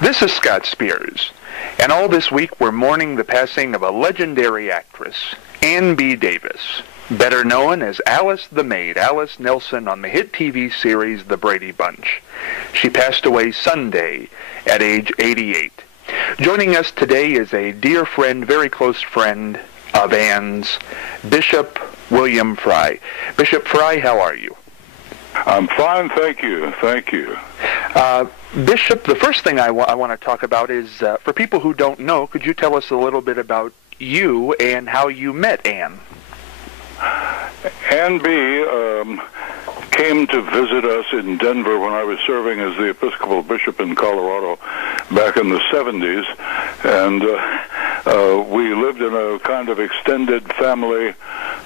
This is Scott Spears, and all this week we're mourning the passing of a legendary actress, Ann B. Davis, better known as Alice the Maid, Alice Nelson on the hit TV series The Brady Bunch. She passed away Sunday at age 88. Joining us today is a dear friend, very close friend of Ann's, Bishop William Frey. Bishop Frey, how are you? I'm fine, thank you. Thank you. Bishop, the first thing I want to talk about is, for people who don't know, could you tell us a little bit about you and how you met Ann? Ann B. Came to visit us in Denver when I was serving as the Episcopal Bishop in Colorado back in the 70s, and we lived in a kind of extended family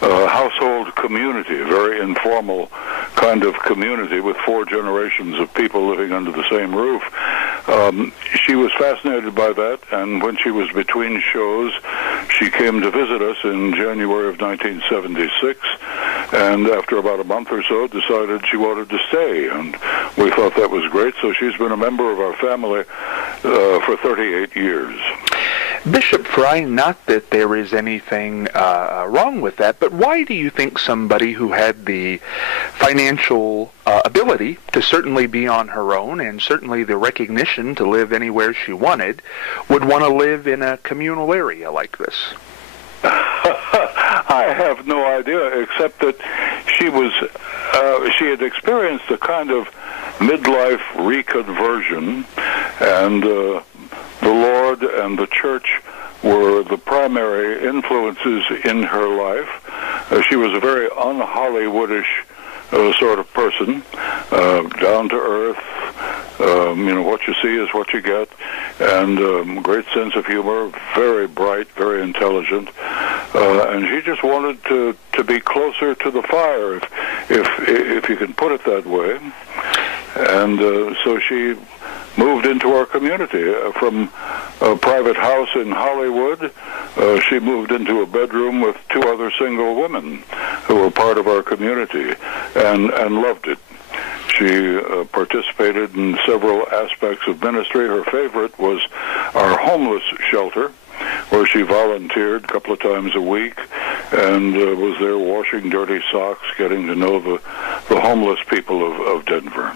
household community, a very informal kind of community with 4 generations of people living under the same roof. She was fascinated by that, and when she was between shows, she came to visit us in January of 1976, and after about a month or so decided she wanted to stay, and we thought that was great, so she's been a member of our family for 38 years. Bishop Frey, not that there is anything wrong with that, but why do you think somebody who had the financial ability to certainly be on her own and certainly the recognition to live anywhere she wanted would want to live in a communal area like this? I have no idea, except that she had experienced a kind of midlife reconversion, and the Lord and the church were the primary influences in her life. She was a very un-Hollywoodish sort of person, down to earth. What you see is what you get, and great sense of humor, very bright, very intelligent, and she just wanted to be closer to the fire, if you can put it that way. And so she moved into our community from a private house in Hollywood. She moved into a bedroom with 2 other single women who were part of our community and loved it. She participated in several aspects of ministry. Her favorite was our homeless shelter, where she volunteered a couple of times a week and was there washing dirty socks, getting to know the homeless people of Denver.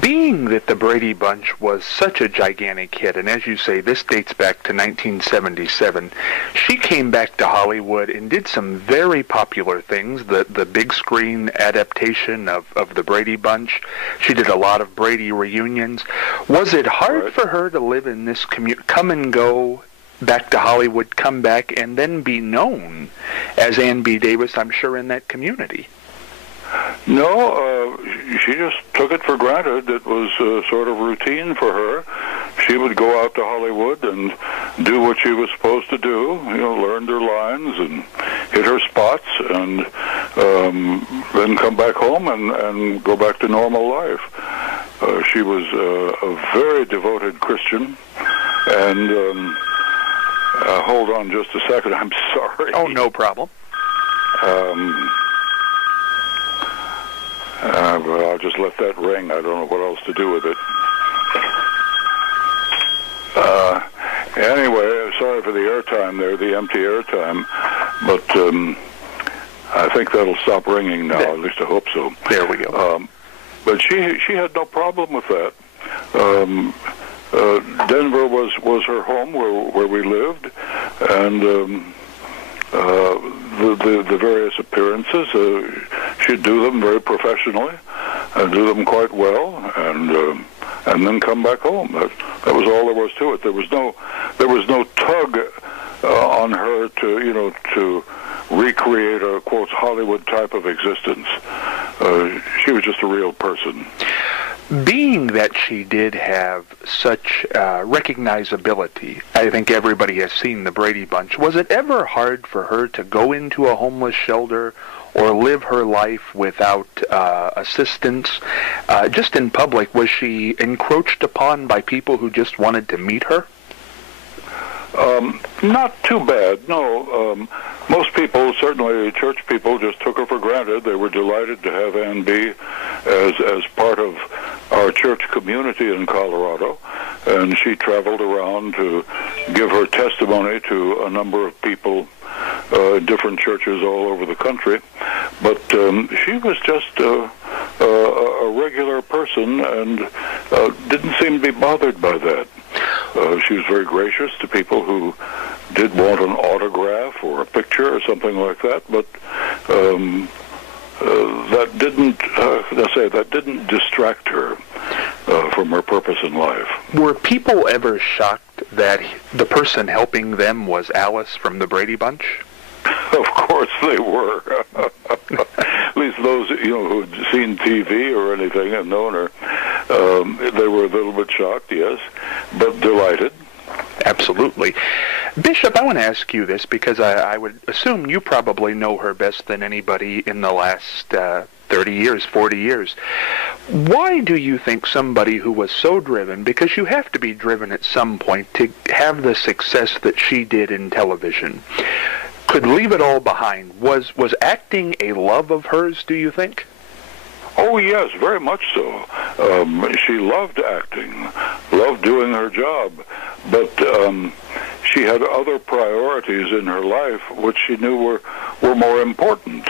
Being that the Brady Bunch was such a gigantic hit, and as you say, this dates back to 1977, she came back to Hollywood and did some very popular things, the big screen adaptation of the Brady Bunch. She did a lot of Brady reunions. Was it hard for her to live in this community, come and go, back to Hollywood, come back, and then be known as Ann B. Davis, I'm sure, in that community? No, she just took it for granted. It was sort of routine for her. She would go out to Hollywood and do what she was supposed to do, learn her lines and hit her spots, and then come back home and go back to normal life. She was a very devoted Christian, and hold on just a second, I'm sorry. Oh, no problem. But I'll just let that ring. I don't know what else to do with it. Anyway, sorry for the airtime there, the empty airtime, but I think that'll stop ringing now. At least I hope so. There we go. But she had no problem with that. Denver was her home where we lived, and the various appearances, she'd do them very professionally, and do them quite well, and then come back home. That was all there was to it. There was no tug on her to recreate a, quote, Hollywood type of existence. She was just a real person. Being that she did have such recognizability, I think everybody has seen the Brady Bunch, was it ever hard for her to go into a homeless shelter or live her life without assistance? Just in public, was she encroached upon by people who just wanted to meet her? Not too bad, no. Most people, certainly church people, just took her for granted. They were delighted to have Ann B. as part of our church community in Colorado. and she traveled around to give her testimony to a number of people in different churches all over the country. But she was just a regular person and didn't seem to be bothered by that. She was very gracious to people who did want an autograph or a picture or something like that, but that didn't distract her from her purpose in life. Were people ever shocked that the person helping them was Alice from the Brady Bunch? Of course they were. At least those who had seen TV or anything and known her, they were a little bit shocked, yes, but delighted. Absolutely. Bishop, I want to ask you this because I would assume you probably know her best than anybody in the last 30 years, 40 years. Why do you think somebody who was so driven, because you have to be driven at some point to have the success that she did in television, could leave it all behind? Was acting a love of hers, do you think? Oh, yes, very much so. She loved acting, loved doing her job, but she had other priorities in her life which she knew were more important.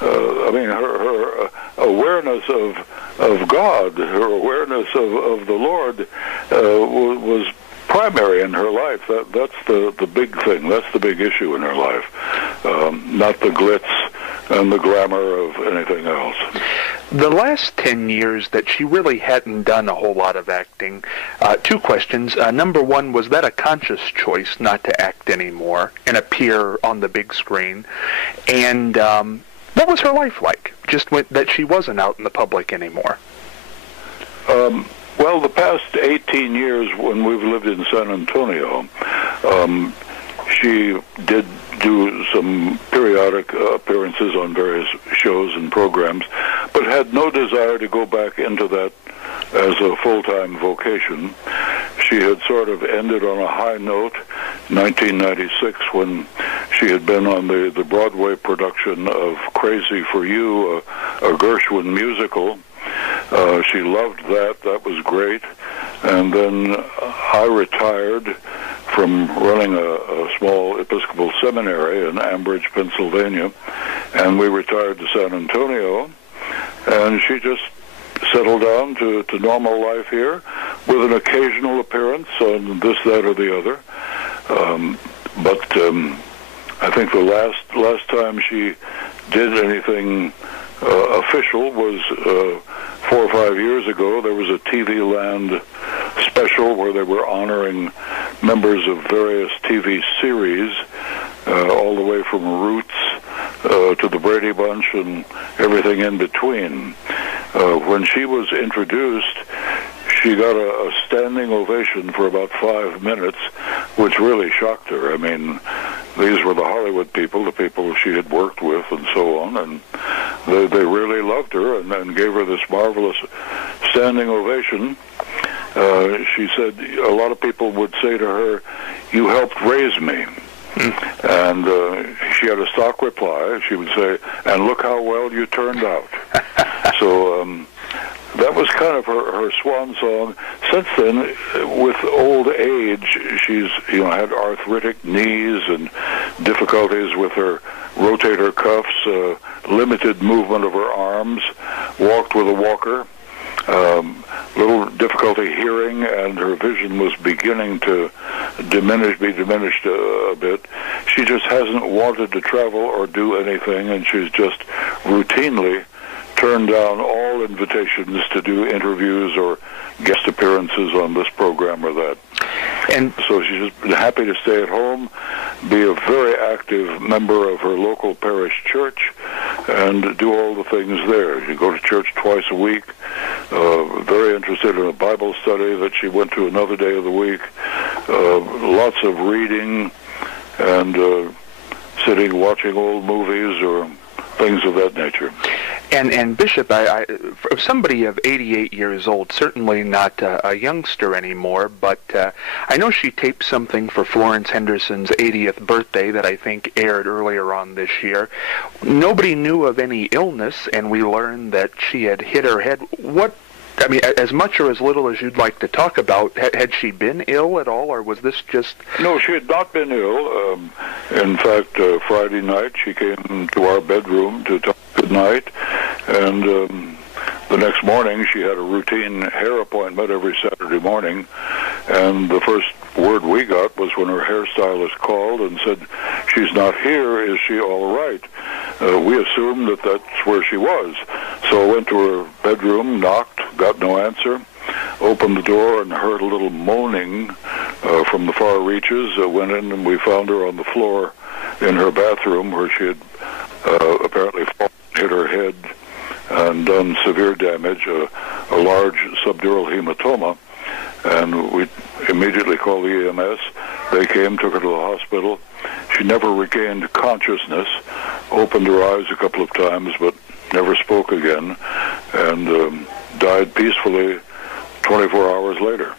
Her awareness of God, her awareness of the Lord was primary in her life. That's the big thing. That's the big issue in her life, not the glitz and the glamour of anything else. The last 10 years that she really hadn't done a whole lot of acting, two questions. Number one, was that a conscious choice not to act anymore and appear on the big screen? And what was her life like, just that she wasn't out in the public anymore? Well, the past 18 years when we've lived in San Antonio, she did do some periodic appearances on various shows and programs, but had no desire to go back into that as a full-time vocation. She had sort of ended on a high note in 1996 when she had been on the Broadway production of Crazy for You, a Gershwin musical. She loved that. That was great. And then I retired from running a small Episcopal seminary in Ambridge, Pennsylvania, and we retired to San Antonio, and she just settled down to normal life here with an occasional appearance on this, that, or the other. But I think the last time she did anything official was 4 or 5 years ago. There was a TV Land special where they were honoring members of various TV series, all the way from Roots to the Brady Bunch and everything in between. When she was introduced, she got a standing ovation for about 5 minutes, which really shocked her. I mean, these were the Hollywood people, the people she had worked with and so on, and they really loved her and gave her this marvelous standing ovation. She said a lot of people would say to her, "You helped raise me." And she had a stock reply. She would say, "And look how well you turned out." So that was kind of her swan song. Since then, with old age, she's had arthritic knees and difficulties with her rotator cuffs, limited movement of her arms, walked with a walker, little difficulty hearing, and her vision was beginning to be diminished a bit. She just hasn't wanted to travel or do anything, and she's just routinely turned down all invitations to do interviews or guest appearances on this program or that. And so she's just been happy to stay at home, be a very active member of her local parish church, and do all the things there. She go to church twice a week, very interested in a Bible study that she went to another day of the week, lots of reading, and sitting watching old movies or things of that nature. And Bishop, for somebody of 88 years old, certainly not a youngster anymore, but I know she taped something for Florence Henderson's 80th birthday that I think aired earlier on this year. Nobody knew of any illness, and we learned that she had hit her head. What I mean, as much or as little as you'd like to talk about, had she been ill at all, or was this just... No, she had not been ill. In fact, Friday night she came to our bedroom to talk good night, and the next morning she had a routine hair appointment every Saturday morning, and the first word we got was when her hairstylist called and said, "She's not here, is she all right?" We assumed that that's where she was. So I went to her bedroom, knocked, got no answer, opened the door and heard a little moaning from the far reaches. Went in and we found her on the floor in her bathroom where she had apparently fallen, hit her head, and done severe damage, a large subdural hematoma. And we immediately called the EMS. They came, took her to the hospital. She never regained consciousness, opened her eyes a couple of times, but never spoke again, and died peacefully 24 hours later.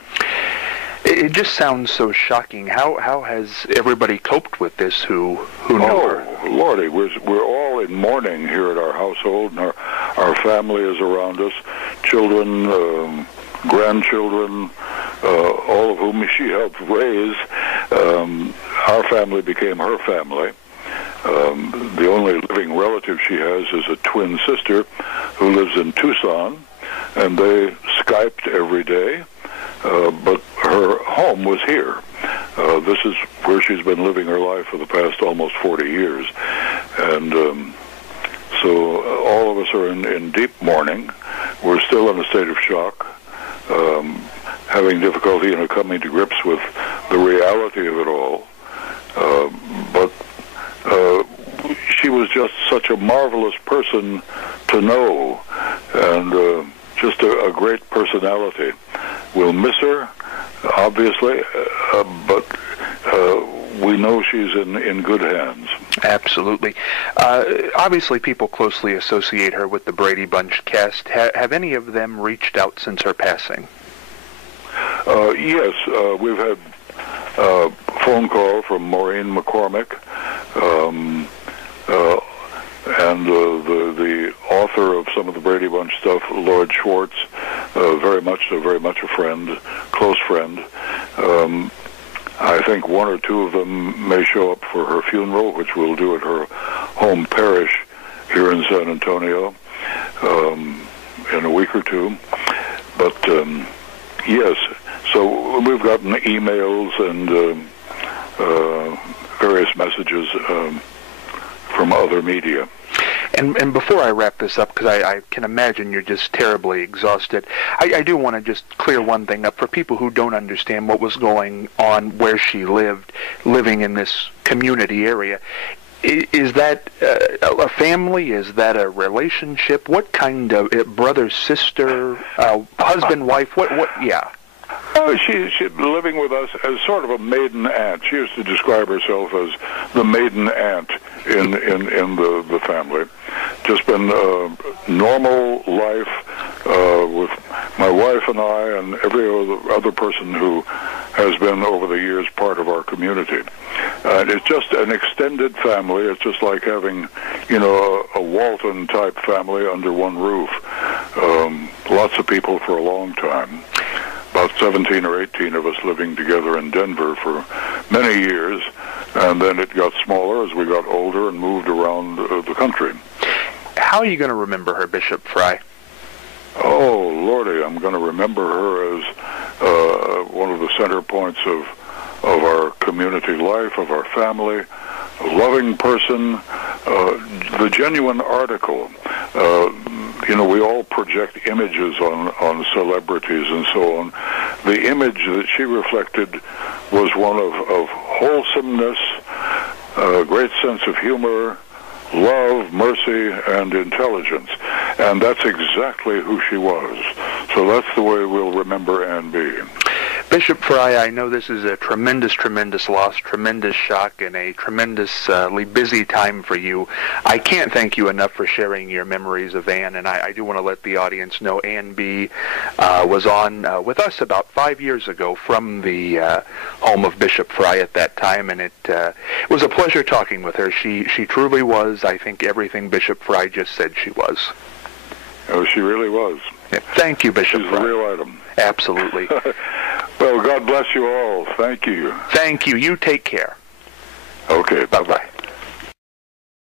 It just sounds so shocking. How has everybody coped with this who knew her? Oh, Lordy, we're all in mourning here at our household, and our family is around us, children, grandchildren, all of whom she helped raise. Our family became her family. The only living relative she has is a twin sister who lives in Tucson, and they Skyped every day, but her home was here. This is where she's been living her life for the past almost 40 years. And so all of us are in deep mourning. We're still in a state of shock, having difficulty coming to grips with the reality of it all. But she was just such a marvelous person to know, and just a great personality. We'll miss her, obviously, but we know she's in good hands. Absolutely. Obviously, people closely associate her with the Brady Bunch cast. Have any of them reached out since her passing? Yes, we've had a phone call from Maureen McCormick, and the author of some of the Brady Bunch stuff, Lord Schwartz, very much a friend, close friend. I think one or two of them may show up for her funeral, which we'll do at her home parish here in San Antonio in a week or two. But yes, so we've gotten emails and various messages from other media. And before I wrap this up, because I can imagine you're just terribly exhausted, I do want to just clear one thing up for people who don't understand what was going on where she lived, living in this community area. Is that a family? Is that a relationship? What kind of brother, sister, husband, wife? What? Yeah. She's living with us as sort of a maiden aunt. She used to describe herself as the maiden aunt in the family. Just been a normal life with my wife and I and every other person who has been over the years part of our community. It's just an extended family. It's just like having, a Walton-type family under one roof. Lots of people for a long time. About 17 or 18 of us living together in Denver for many years, and then it got smaller as we got older and moved around the country. How are you going to remember her, Bishop Frey? Oh, Lordy, I'm going to remember her as one of the center points of our community life, of our family, a loving person, the genuine article. We all project images on celebrities and so on. The image that she reflected was one of wholesomeness, a great sense of humor, love, mercy, and intelligence. And that's exactly who she was. So that's the way we'll remember Ann B. Bishop Frey, I know this is a tremendous, tremendous loss, tremendous shock, and a tremendously busy time for you. I can't thank you enough for sharing your memories of Ann, and I do want to let the audience know Ann B. was on with us about 5 years ago from the home of Bishop Frey at that time, and it was a pleasure talking with her. She truly was, I think, everything Bishop Frey just said she was. Oh, she really was. Yeah, thank you, Bishop She's Frey. a real item. Absolutely. Well, God bless you all. Thank you. Thank you. You take care. Okay, bye-bye.